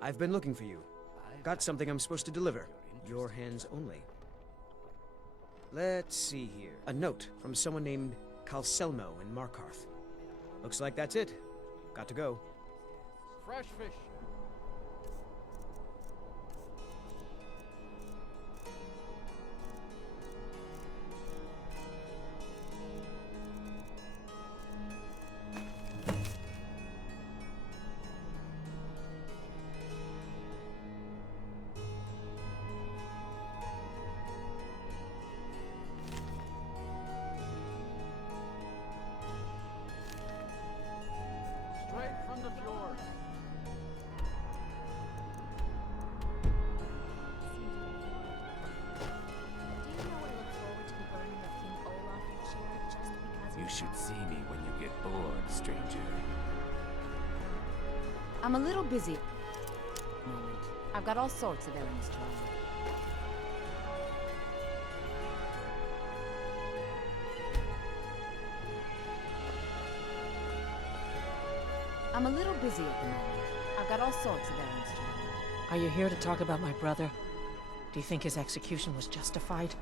I've been looking for you. Got something I'm supposed to deliver. Your hands only. Let's see here. A note from someone named Calselmo in Markarth. Looks like that's it. Got to go. Fresh fish. Straight from the fjord. You should see me when you get bored, stranger. I'm a little busy. Moment. I've got all sorts of errands to run. I'm a little busy at the moment. I've got all sorts of errands to run. Are you here to talk about my brother? Do you think his execution was justified?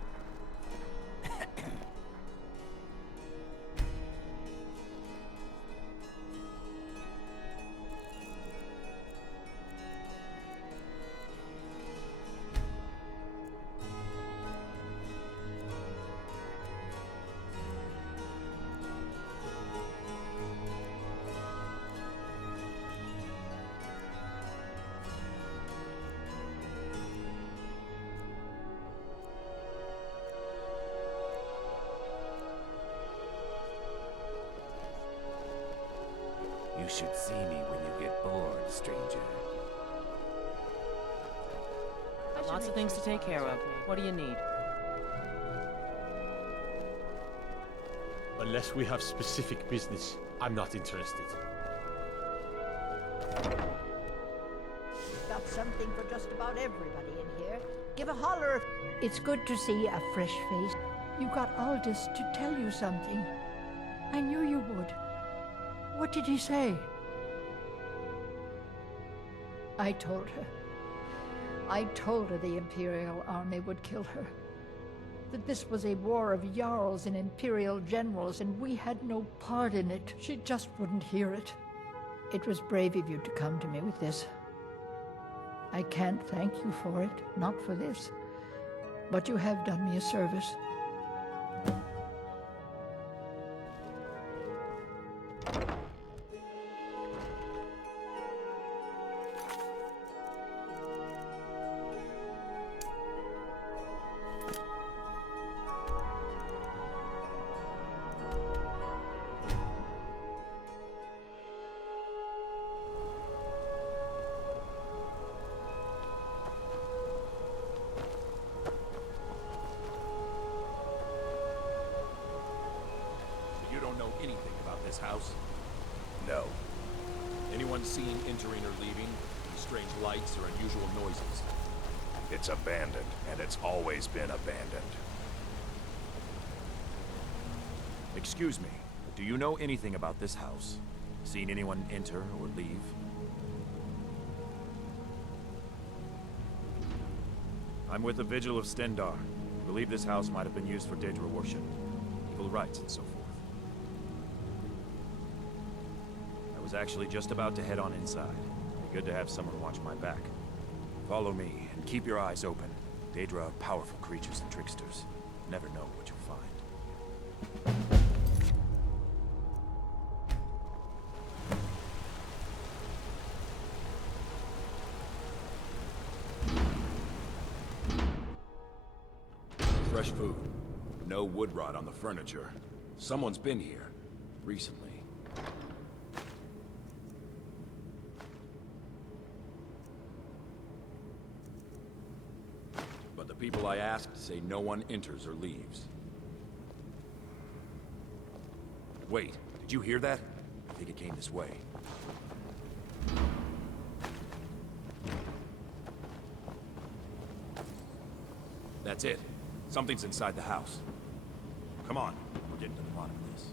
You should see me when you get bored, stranger. Lots of things to take care of. What do you need? Unless we have specific business, I'm not interested. We've got something for just about everybody in here. Give a holler. It's good to see a fresh face. You got Aldous to tell you something. I knew you would. What did he say? I told her. I told her the Imperial Army would kill her. That this was a war of Jarls and Imperial generals, and we had no part in it. She just wouldn't hear it. It was brave of you to come to me with this. I can't thank you for it, not for this. But you have done me a service. You don't know anything about this house? No. Anyone seen entering or leaving? Any strange lights or unusual noises? It's abandoned, and it's always been abandoned. Excuse me, do you know anything about this house? Seen anyone enter or leave? I'm with the Vigil of Stendarr. I believe this house might have been used for Daedra worship, evil rites, and so forth. I was actually just about to head on inside. Be good to have someone watch my back. Follow me, and keep your eyes open. Daedra are powerful creatures and tricksters. Never know what you'll find. Fresh food. No wood rot on the furniture. Someone's been here. Recently. But the people I asked say no one enters or leaves. Wait, did you hear that? I think it came this way. That's it. Something's inside the house. Come on, we're getting to the bottom of this.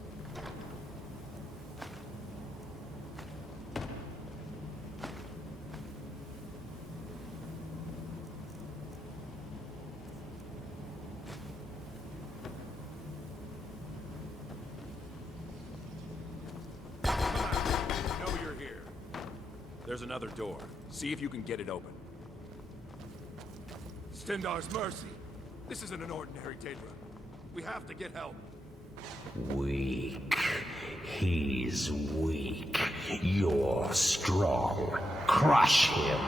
There's another door. See if you can get it open. Stendarr's mercy. This isn't an ordinary Daedra. We have to get help. Weak. He's weak. You're strong. Crush him.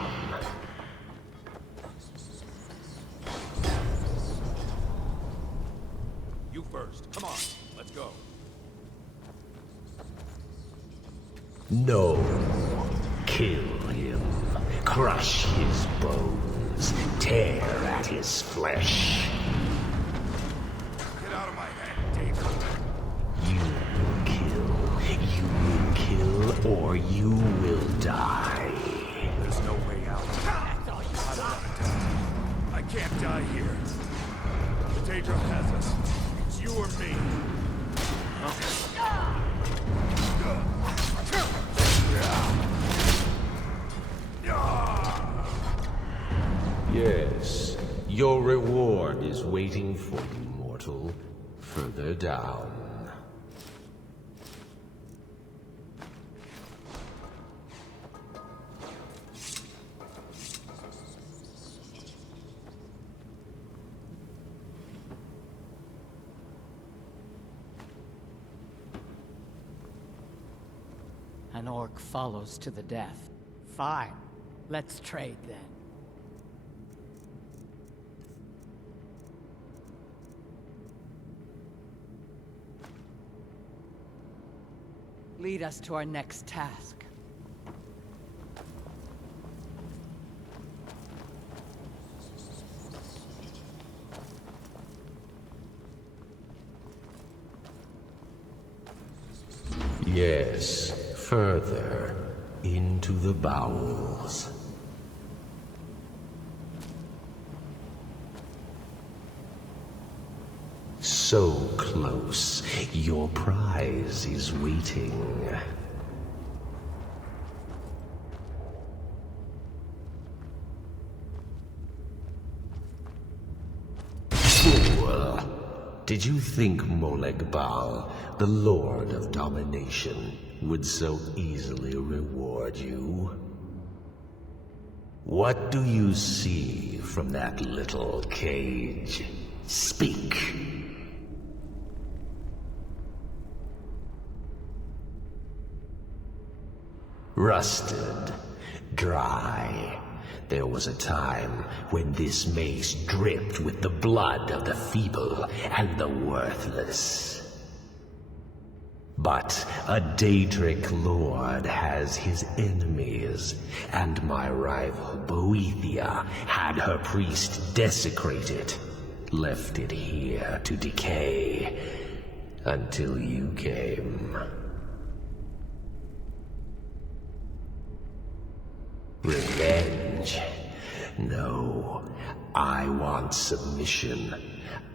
You first. Come on. Let's go. No. Kill him. Crush his bones. Tear at his flesh. Get out of my head, Daedra. You will kill, or you will die. There's no way out. I can't die here. The Daedra has us. It's you or me. Yes, your reward is waiting for you, mortal. Further down. An orc follows to the death. Fine. Let's trade then. Lead us to our next task. Yes, further into the bowels. So close, your prize is waiting. Fool! Did you think Molegbal, the Lord of Domination, would so easily reward you? What do you see from that little cage? Speak! Rusted, dry. There was a time when this mace dripped with the blood of the feeble and the worthless. But a Daedric lord has his enemies, and my rival Boethia had her priest desecrated, left it here to decay, until you came. Revenge? No. I want submission.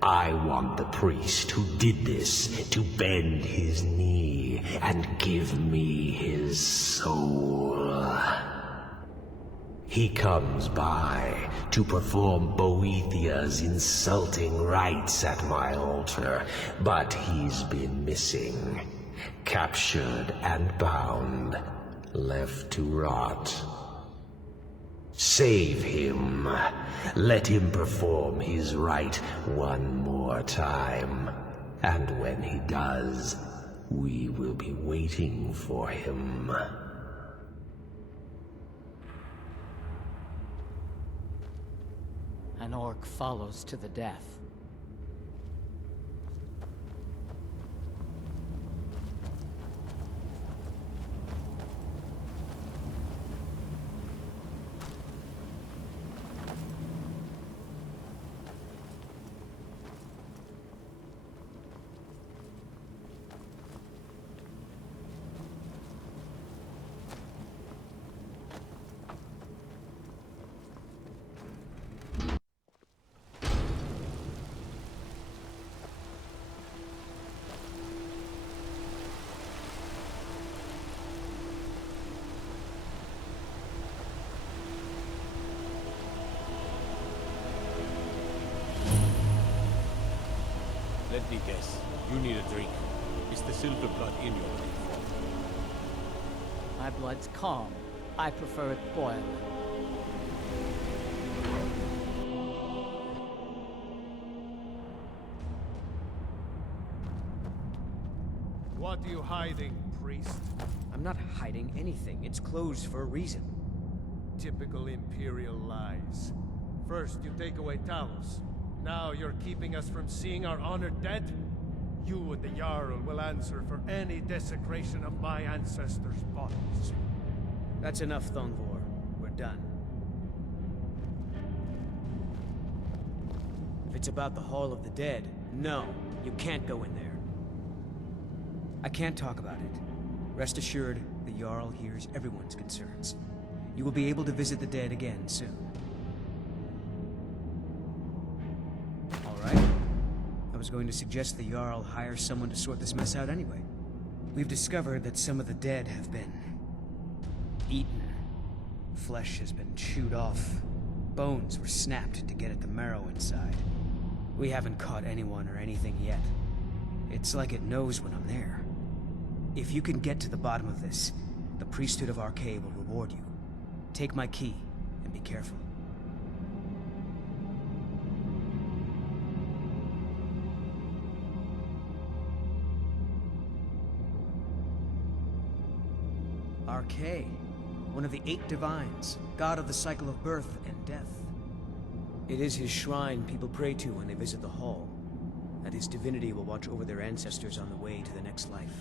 I want the priest who did this to bend his knee and give me his soul. He comes by to perform Boethia's insulting rites at my altar, but he's been missing. Captured and bound, left to rot. Save him. Let him perform his rite one more time. And when he does, we will be waiting for him. An orc follows to the death. Let me guess. You need a drink. It's the silver blood in your looking for. My blood's calm. I prefer it boiled. What are you hiding, priest? I'm not hiding anything. It's closed for a reason. Typical Imperial lies. First, you take away Talos. Now you're keeping us from seeing our honored dead? You and the Jarl will answer for any desecration of my ancestors' bodies. That's enough, Thongvor. We're done. If it's about the Hall of the Dead, no, you can't go in there. I can't talk about it. Rest assured, the Jarl hears everyone's concerns. You will be able to visit the dead again soon. All right. I was going to suggest the Jarl hire someone to sort this mess out anyway. We've discovered that some of the dead have been eaten. Flesh has been chewed off. Bones were snapped to get at the marrow inside. We haven't caught anyone or anything yet. It's like it knows when I'm there. If you can get to the bottom of this, the priesthood of Arcade will reward you. Take my key, and be careful. Arcade, one of the 8 divines, god of the cycle of birth and death. It is his shrine people pray to when they visit the hall, and his divinity will watch over their ancestors on the way to the next life.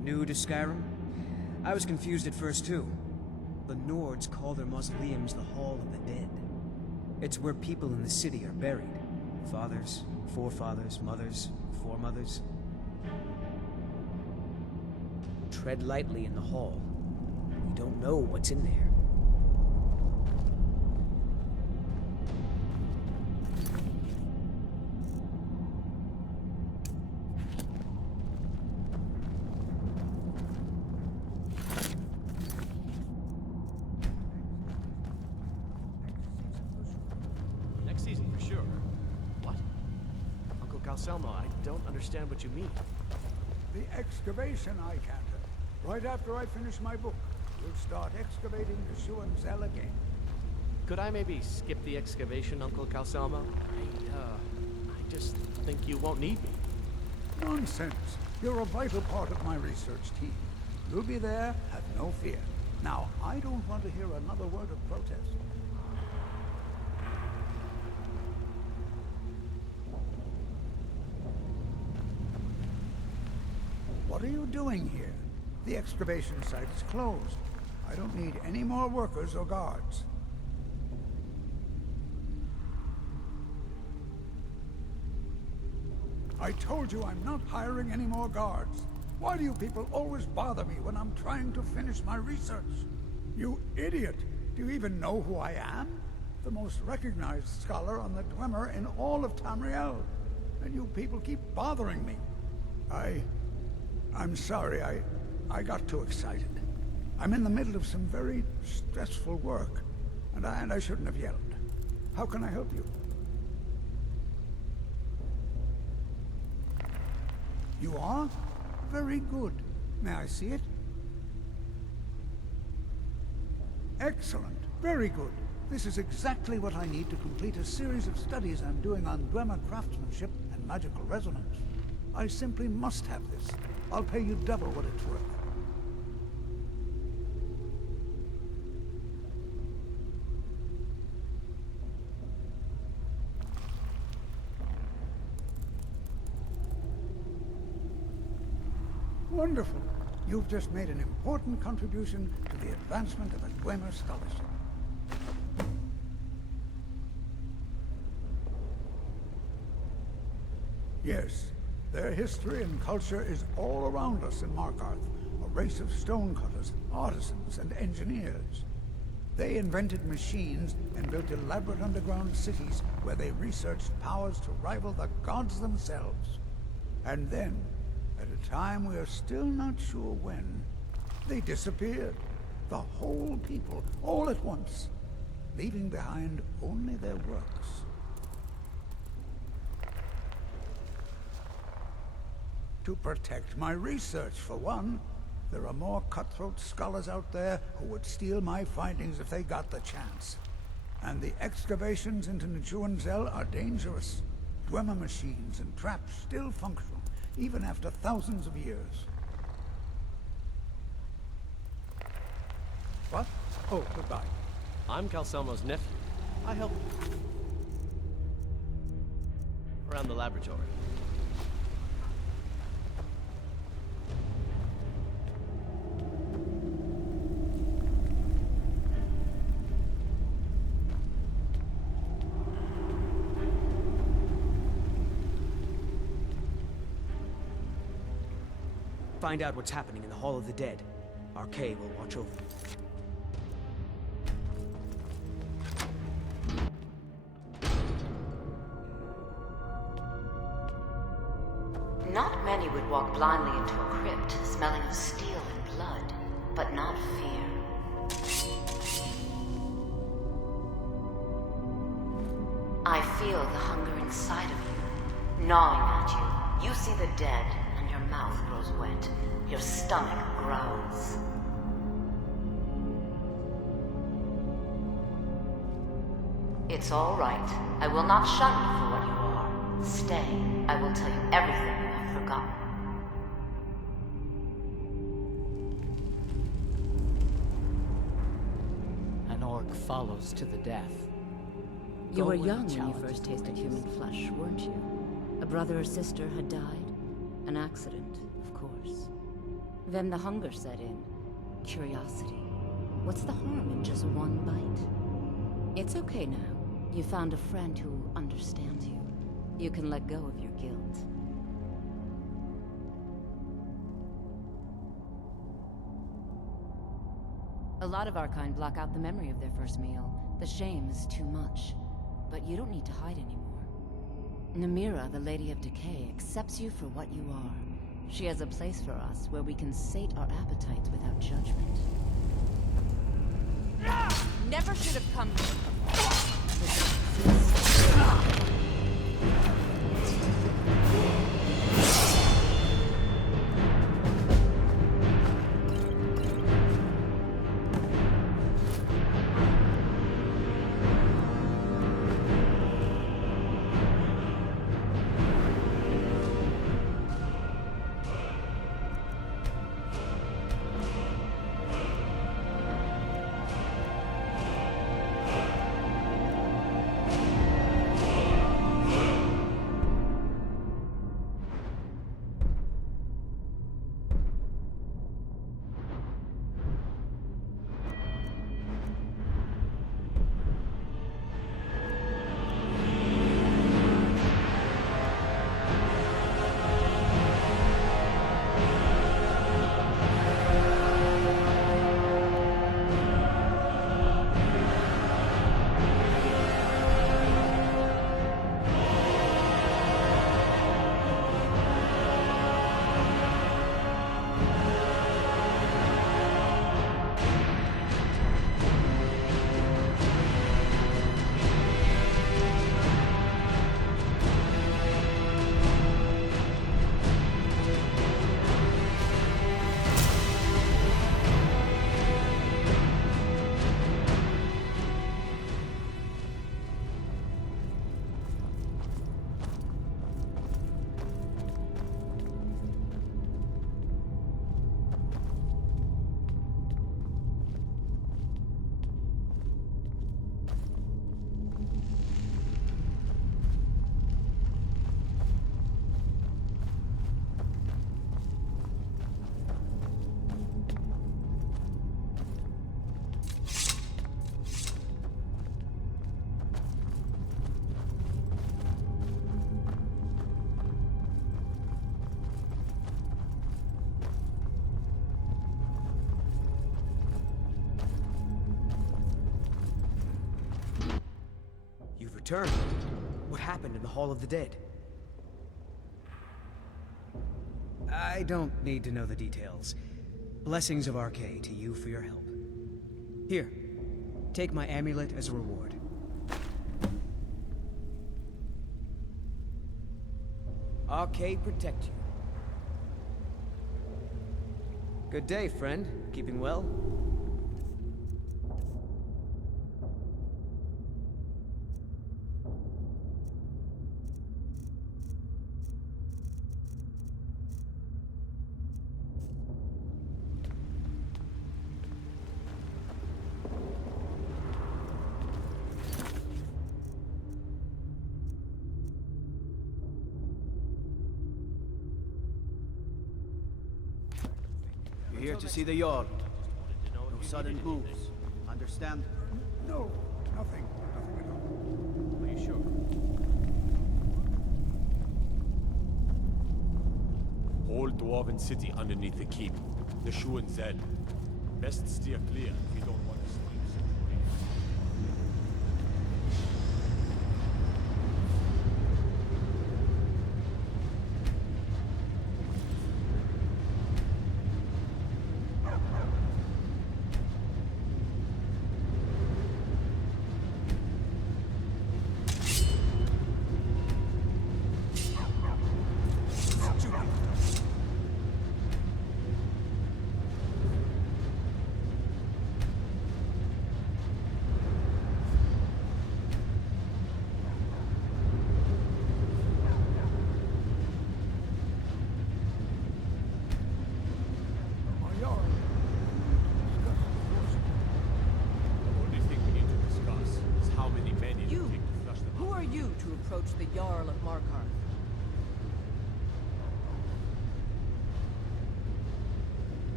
New to Skyrim? I was confused at first too. The Nords call their mausoleums the Hall of the Dead. It's where people in the city are buried. Fathers, forefathers, mothers, foremothers. Tread lightly in the hall. You don't know what's in there. Next season, for sure. What? Uncle Calselmo, I don't understand what you mean. The excavation I canter. Right after I finish my book, we'll start excavating the Shuan Zell again. Could I maybe skip the excavation, Uncle Calselmo? I just think you won't need me. Nonsense. You're a vital part of my research team. You'll be there, have no fear. Now, I don't want to hear another word of protest. What are you doing here? The excavation site is closed. I don't need any more workers or guards. I told you I'm not hiring any more guards. Why do you people always bother me when I'm trying to finish my research? You idiot! Do you even know who I am? The most recognized scholar on the Dwemer in all of Tamriel. And you people keep bothering me. I'm sorry, I got too excited. I'm in the middle of some very stressful work, and I shouldn't have yelled. How can I help you? You are? Very good. May I see it? Excellent. Very good. This is exactly what I need to complete a series of studies I'm doing on Dwemer craftsmanship and magical resonance. I simply must have this. I'll pay you double what it's worth. Wonderful. You've just made an important contribution to the advancement of the Dwemer scholarship. Yes, their history and culture is all around us in Markarth, a race of stonecutters, artisans, and engineers. They invented machines and built elaborate underground cities where they researched powers to rival the gods themselves. And then, at a time we are still not sure when, they disappeared. The whole people, all at once, leaving behind only their works. To protect my research, for one. There are more cutthroat scholars out there who would steal my findings if they got the chance. And the excavations into Nichuan are dangerous. Dwemer machines and traps still functional, even after thousands of years. What? Oh, goodbye. I'm Calcelmo's nephew. I help around the laboratory. Find out what's happening in the Hall of the Dead. RK will watch over you. Not many would walk blindly into a crypt, smelling of steel and blood, but not fear. I feel the hunger inside of you, gnawing at you. You see the dead, and your mouth grows wet. Your stomach growls. It's all right. I will not shun you for what you are. Stay. I will tell you everything you have forgotten. An orc follows to the death. You were Go young and when you challenge first the tasted ways. human flesh, weren't you? A brother or sister had died? An accident, of course. Then the hunger set in. Curiosity. What's the harm in just one bite? It's okay now. You found a friend who understands you. You can let go of your guilt. A lot of our kind block out the memory of their first meal. The shame is too much. But you don't need to hide anymore. Namira, the Lady of Decay, accepts you for what you are. She has a place for us where we can sate our appetites without judgment. Never should have come Returned. What happened in the Hall of the Dead? I don't need to know the details. Blessings of RK to you for your help. Here, take my amulet as a reward. RK protect you. Good day, friend. Keeping well? You're here to see the Jarl. No sudden moves. Understand? No, nothing. Nothing at all. Are you sure? Whole dwarven city underneath the keep. The Shu and Zed. Best steer clear if you don't want to sleep such a rain. Approach the Jarl of Markarth.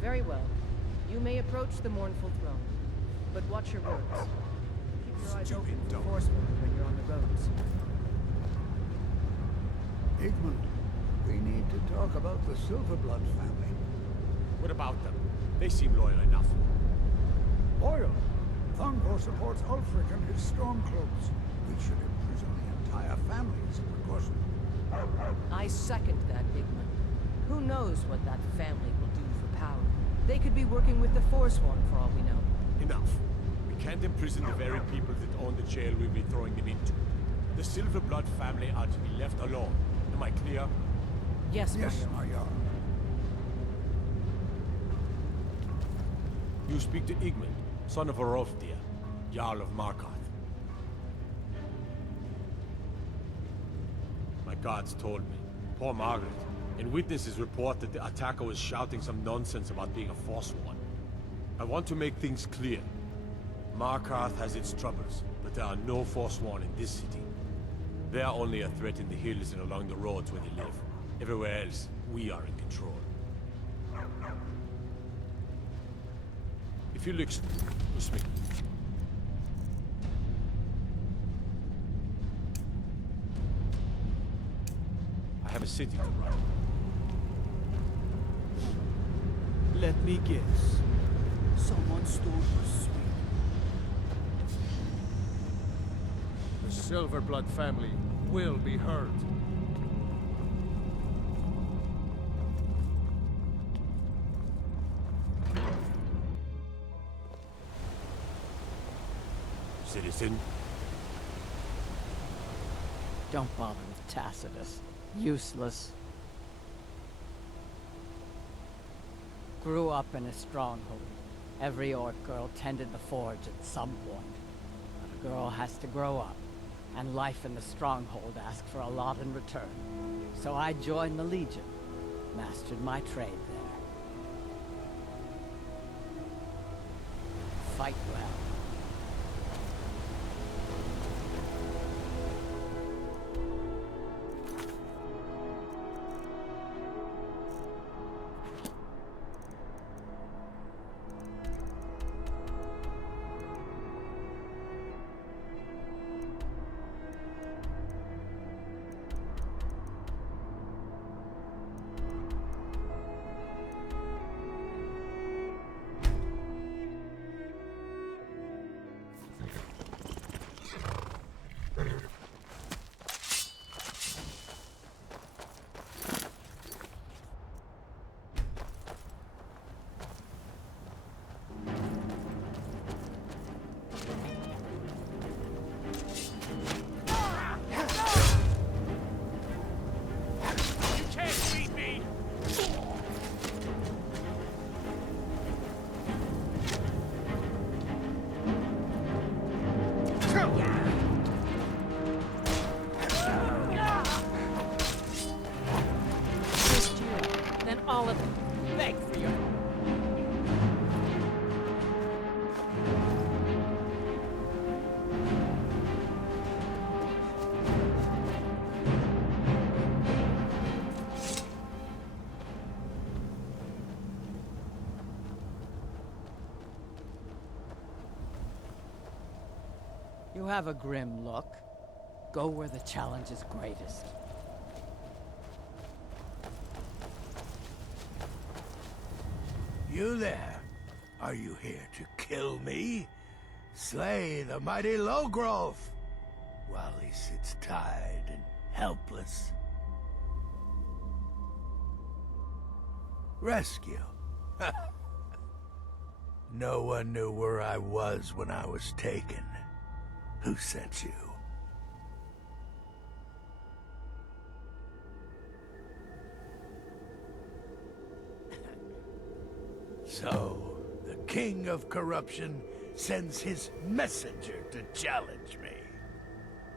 Very well. You may approach the mournful throne, but watch your words. Keep your eyes open for forcemen when you're on the roads. Igmund, we need to talk about the Silverblood family. What about them? They seem loyal enough. Loyal? Thungor supports Ulfric and his Stormcloaks. We should imprison the entire family as a precaution. I second that, Igmund. Who knows what that family will do for power? They could be working with the Forsworn for all we know. Enough. We can't imprison the very people that own the jail we'll be throwing them into. The Silverblood family are to be left alone. Am I clear? Yes, my Jarl. You speak to Igmund, son of Orofdir, Jarl of Markarth. My guards told me. Poor Margaret. And witnesses report that the attacker was shouting some nonsense about being a Forsworn. I want to make things clear. Markarth has its troubles, but there are no Forsworn in this city. They are only a threat in the hills and along the roads where they live. Everywhere else, we are in control. If you look... Speak. I have a city to run. Let me guess. Someone stole her suite. The Silverblood family will be heard. Citizen? Don't bother with Tacitus. Useless. Grew up in a stronghold. Every orc girl tended the forge at some point. But a girl has to grow up, and life in the stronghold asks for a lot in return. So I joined the Legion, mastered my trade there. Fight well. You have a grim look. Go where the challenge is greatest. You there? Are you here to kill me? Slay the mighty Logrove while he sits tied and helpless. Rescue? No one knew where I was when I was taken. Who sent you? So, the King of Corruption sends his messenger to challenge me.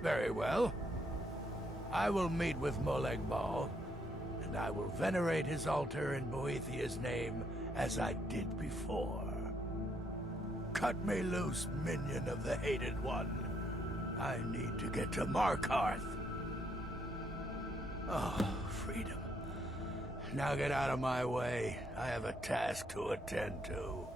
Very well. I will meet with Molag Bal, and I will venerate his altar in Boethiah's name as I did before. Cut me loose, minion of the Hated One. I need to get to Markarth. Oh, freedom. Now get out of my way. I have a task to attend to.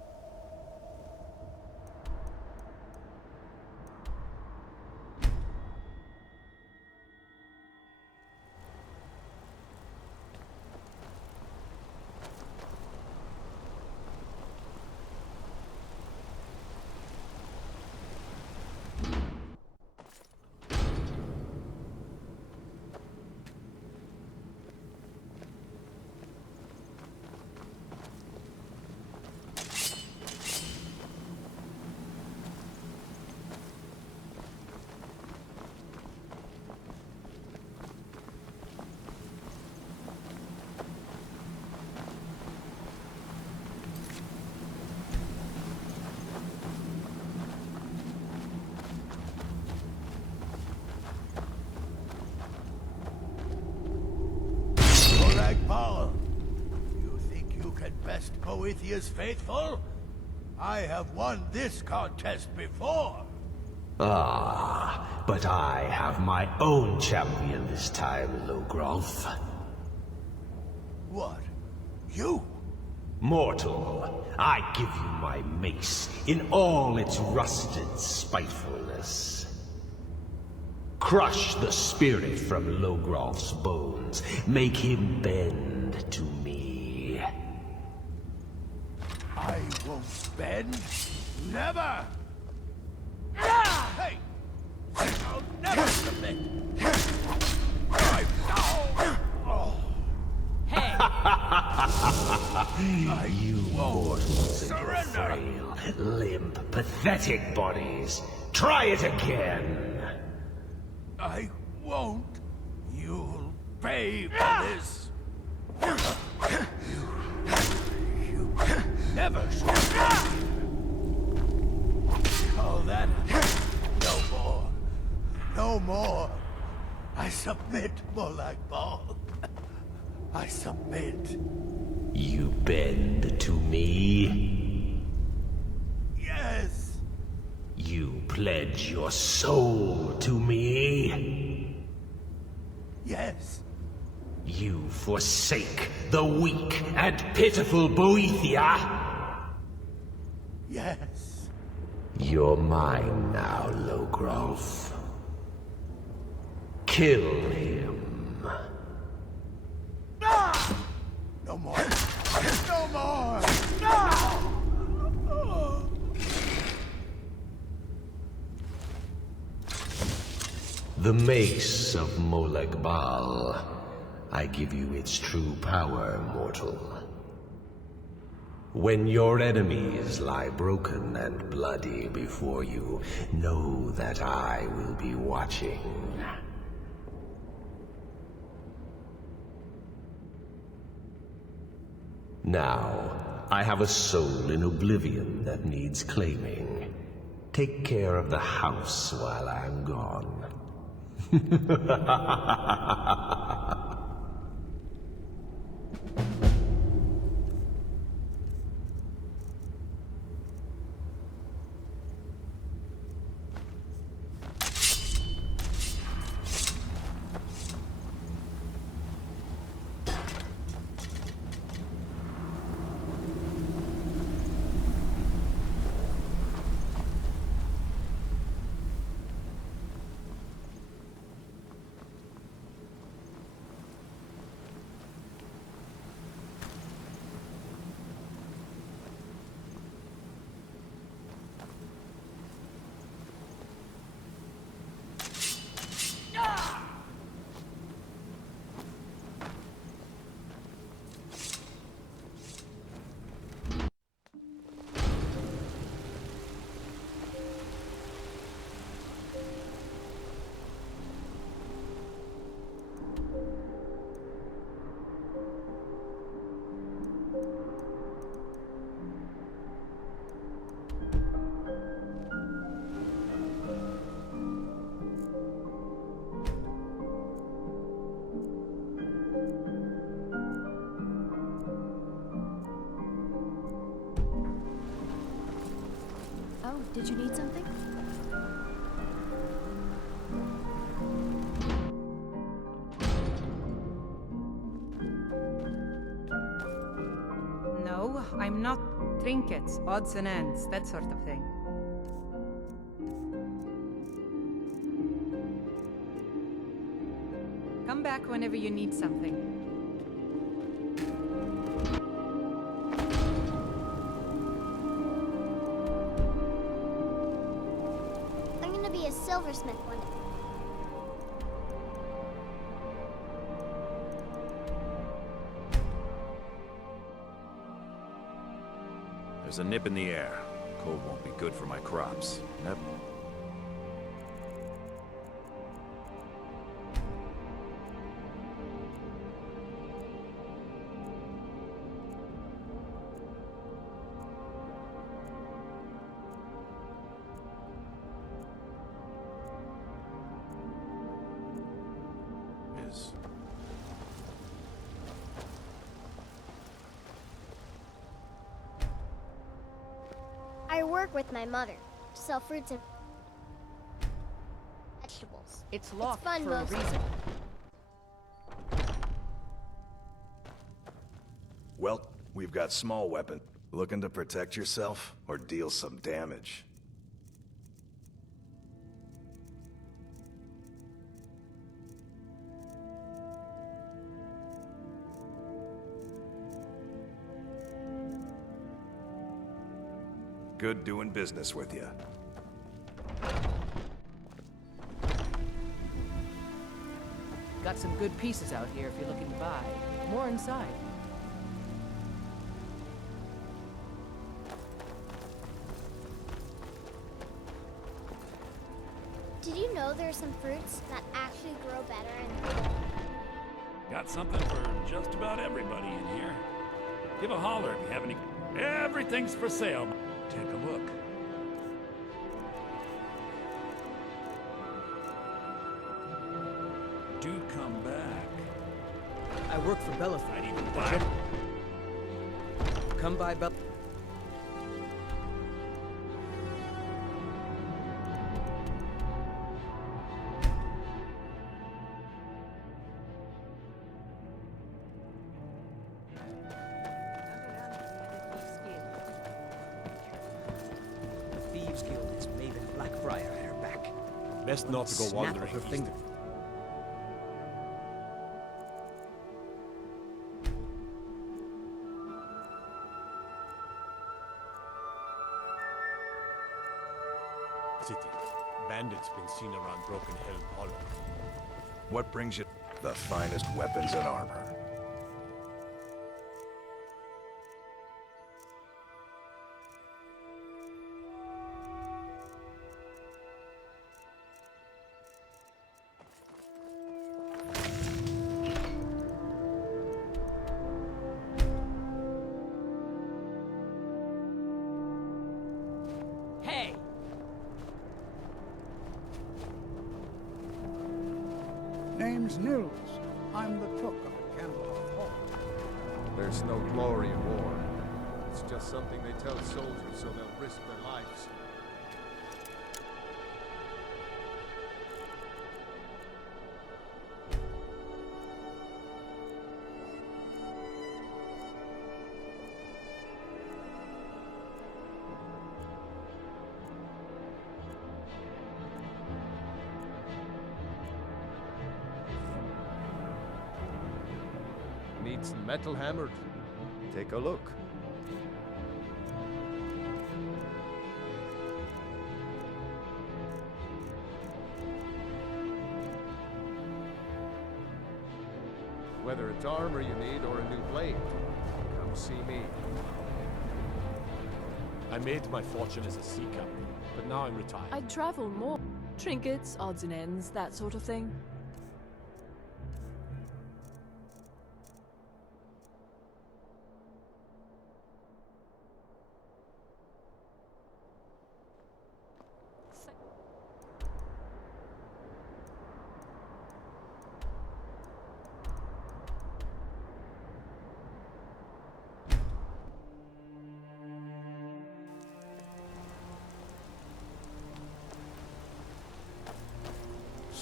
You think you can best Boethiah's faithful? I have won this contest before. Ah, but I have my own champion this time, Logrove. What? You? Mortal, I give you my mace in all its rusted spitefulness. Crush the spirit from Logrove's bones. Make him bend to me. I won't bend. Never! Hey! I'll never submit! You mortals and your frail, limp, pathetic bodies. Try it again! I won't. You'll pay for this. You never should. Oh, that. No more. No more. I submit, Molag Bal. I submit. You bend to me? Yes. You pledge your soul to me? Yes. You forsake the weak and pitiful Boethiah? Yes. You're mine now, Logrove. Kill him. No more. No more. No! The mace of Molag Bal. I give you its true power, mortal. When your enemies lie broken and bloody before you, know that I will be watching. Now, I have a soul in oblivion that needs claiming. Take care of the house while I'm gone. Did you need something? No, I'm not. Trinkets, odds and ends, that sort of thing. Come back whenever you need something. I'm gonna be a silversmith one day. There's a nip in the air. Cold won't be good for my crops. I work with my mother to sell fruits and vegetables. It's locked fun for a mostly. reason. Well, we've got small weapon. Looking to protect yourself or deal some damage? Good doing business with you. Got some good pieces out here if you're looking to buy. More inside. Did you know there are some fruits that actually grow better in... Got something for just about everybody in here. Give a holler if you have any... Everything's for sale. Take a look. Do come back. I work for Bellathor. I'd even buy... Come by Bell... The Thieves Guild has Maven Blackbriar at her back. Best not to go Snap wandering. of her east. finger. City. Bandits been seen around Broken Helm Hollow. What brings you the finest weapons and armor? Hey! Name's Nils. I'm the cook up at Candlehearth Hall. There's no glory in war. It's just something they tell soldiers so they'll risk their lives. Need some metal hammered? Take a look. Whether it's armor you need or a new blade, come see me. I made my fortune as a sea captain, but now I'm retired. I'd travel more. Trinkets, odds and ends, that sort of thing.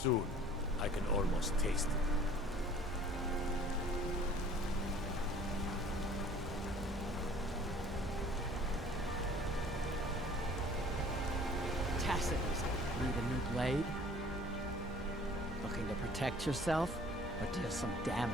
Soon, I can almost taste it. Tacitus, need a new blade? Looking to protect yourself, or deal some damage?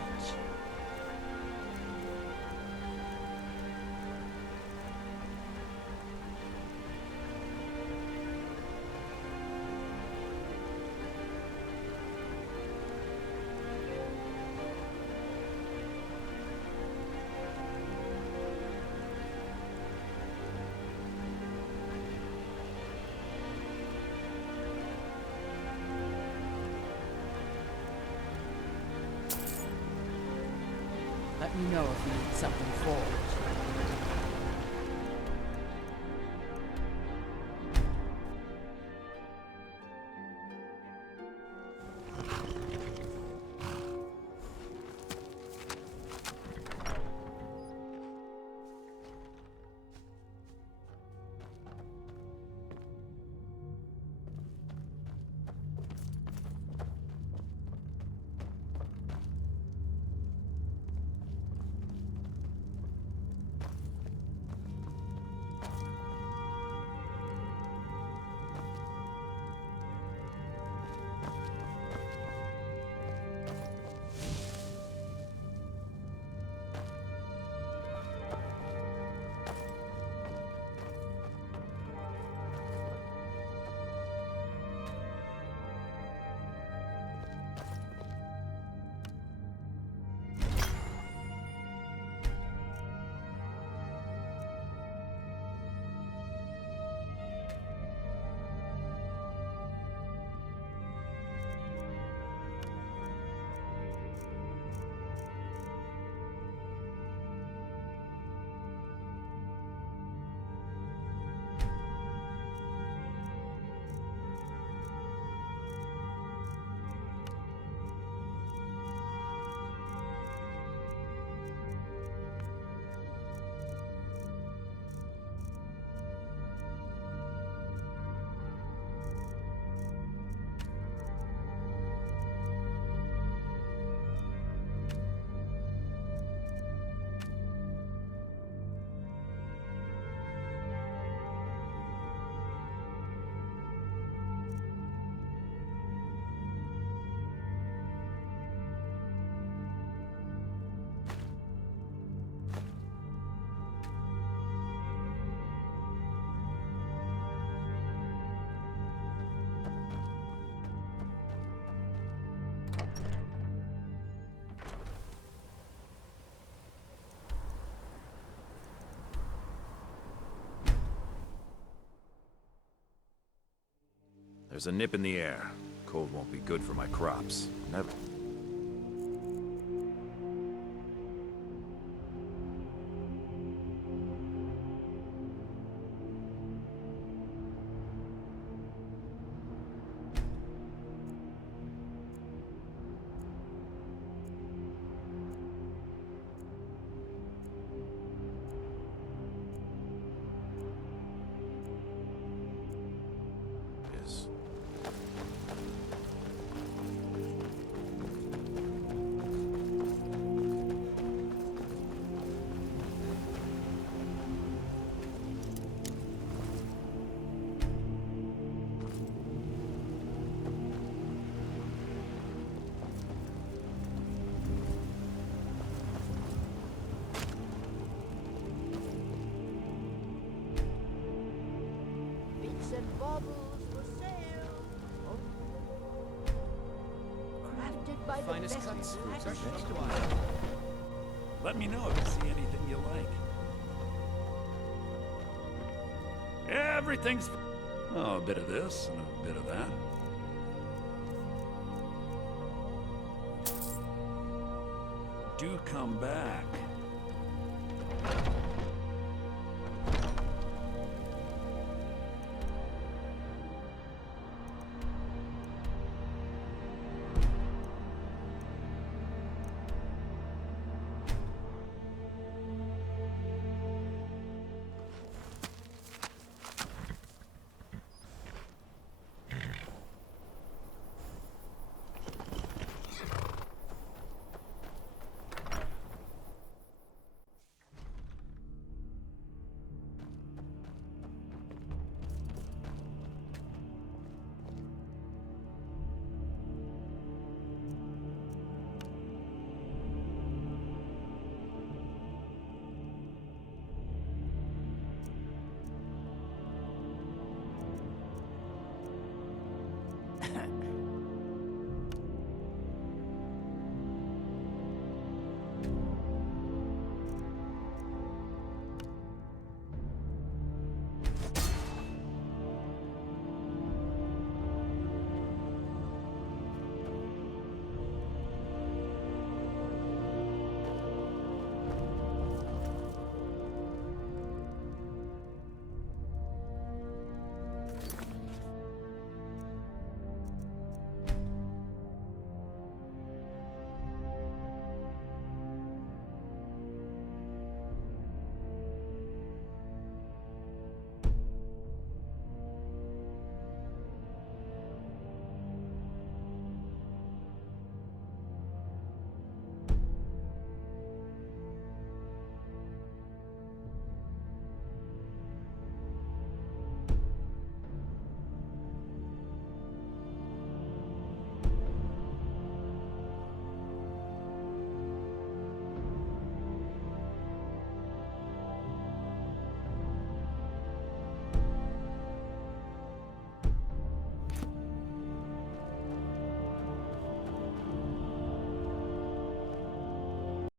Let me know if you need something forged. There's a nip in the air. Cold won't be good for my crops. Never. And baubles for sale. Crafted by the best professionals. Let me know if you see anything you like. Everything's... Oh, a bit of this and a bit of that. Do come back.